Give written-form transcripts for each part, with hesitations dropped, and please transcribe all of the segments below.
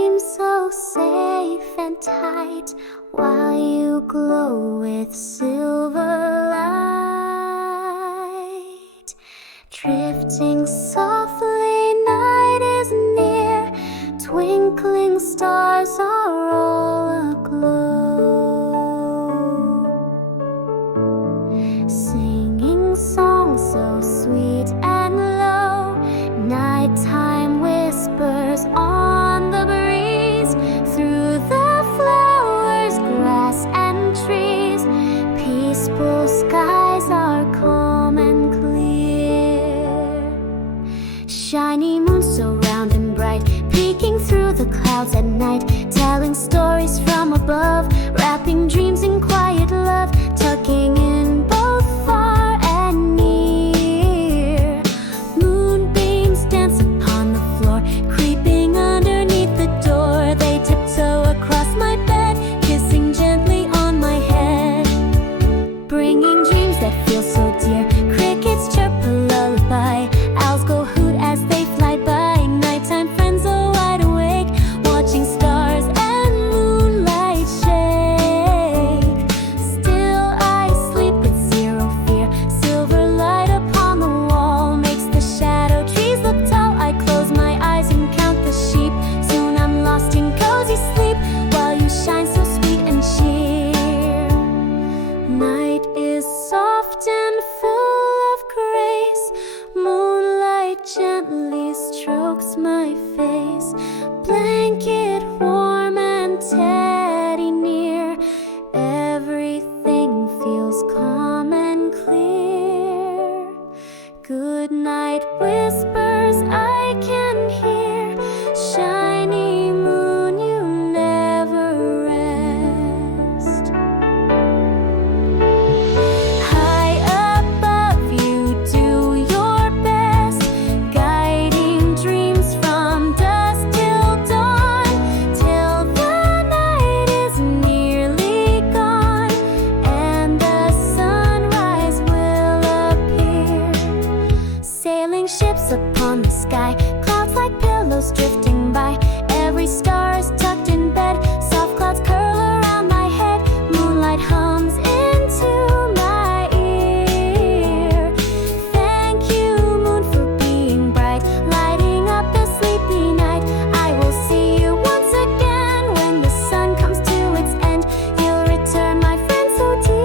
seem so safe and tight while you glow with silver light. Drifting softly, night is near, twinkling stars are all aglow, singing songs so sweet and low. Nighttime whispers on the breeze, through the flowers, grass and trees. Peaceful skies are calm and clear. Shiny moon so round and bright, peeking through the clouds at night, telling stories from above, wrapping dreams in quiet love, tucking in both far and near. Moonbeams dance upon the floor, creeping underneath the door. They tiptoe across my bed, kissing gently on my head, bringing dreams that feel so dear. Crickets chirp a lullaby, owls go hoot as they fly by. Nighttime friends are wide awake, watching stars and moonlight shake. Still I sleep with zero fear, silver light upon the wall makes the shadow trees look tall. I close my eyes and count the sheep, soon I'm lost in cozy sleep while you shine so sweet and cheer. Night is soft and full of grace, moonlight gently strokes my face. Blanket warm and teddy near, everything feels calm and clear. Good night whispers I can hear, shiny moon you never rest. High above you do your best, guiding dreams from dusk till dawn, till the night is nearly gone and the sunrise will appear. Sailing ships upon the sky, clouds like pillows drifting by. Every star is tucked in bed, soft clouds curl around my head. Moonlight hums into my ear. Thank you, moon, for being bright, lighting up the sleepy night. I will see you once again when the sun comes to its end. You'll return, my friend so dear.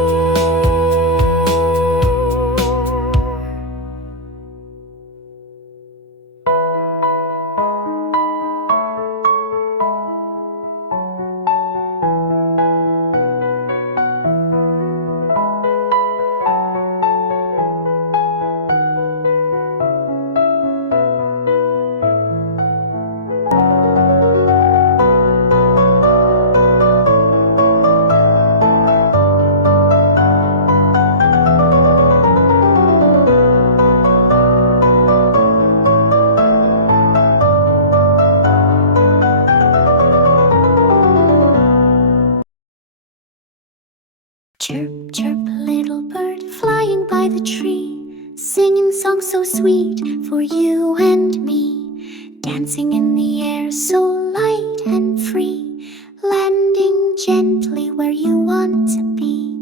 Chirp, chirp, little bird, flying by the tree, singing songs so sweet for you and me, dancing in the air so light and free, landing gently where you want to be,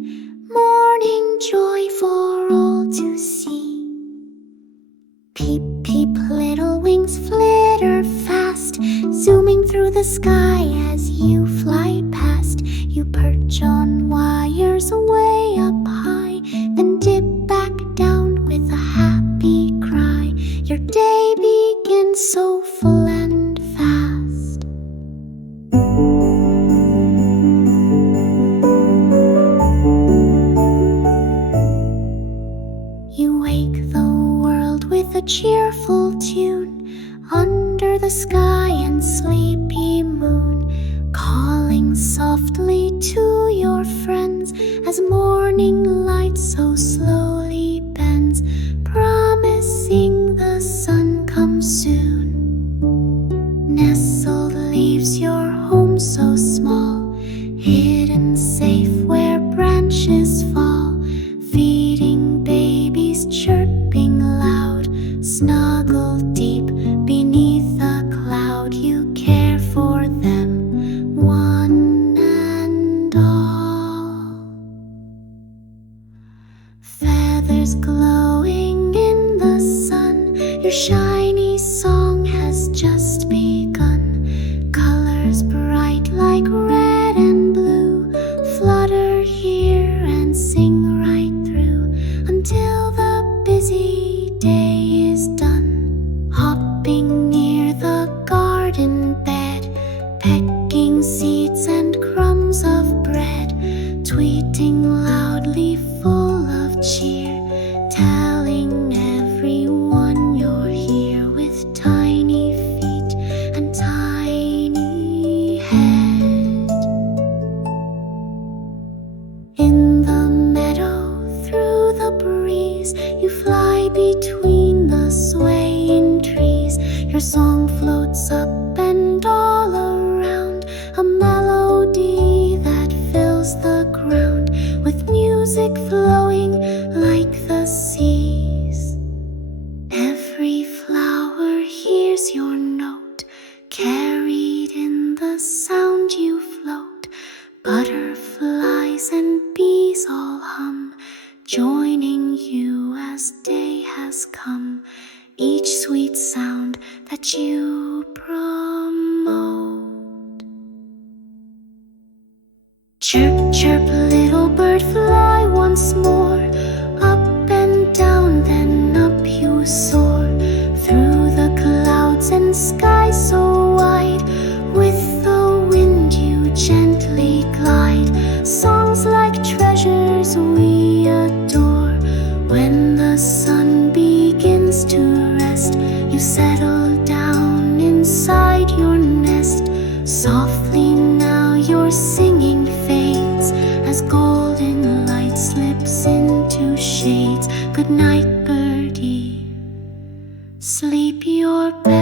morning joy for all to see. Peep, peep, little wings flitter fast, zooming through the sky as you fly past. You perch on wires way up high, then dip back down with a happy cry. Your day begins so full and fast. You wake the world with a cheerful tune, under the sky and sleepy moon, calling softly to your friends as morning light so slowly bends, promising the sun comes soon. Nestled leaves your home so small, hidden safe where branches fall, feeding babies chirping loud, snuggled deep beneath a cloud. You care for them seeds and crumbs of bread, tweeting loudly full of cheer, telling everyone you're here with tiny feet and tiny head. In the meadow, through the breeze, you fly between the swaying trees. Your song floats up and all around, a melody that fills the ground with music flowing like the seas. Every flower hears your note, carried in the sound you float. Butterflies and bees all hum, joining you as day has come. Each sweet sound that you promote. Chirp, chirp, little bird, fly once more. Up and down, then up you soar, through the clouds and sky so wide. With the wind you gently glide. Songs like treasures we adore. When the sun begins to rest, you settle down inside your nest. Softly now your singing fades as golden light slips into shades. Good night, birdie, sleep your best.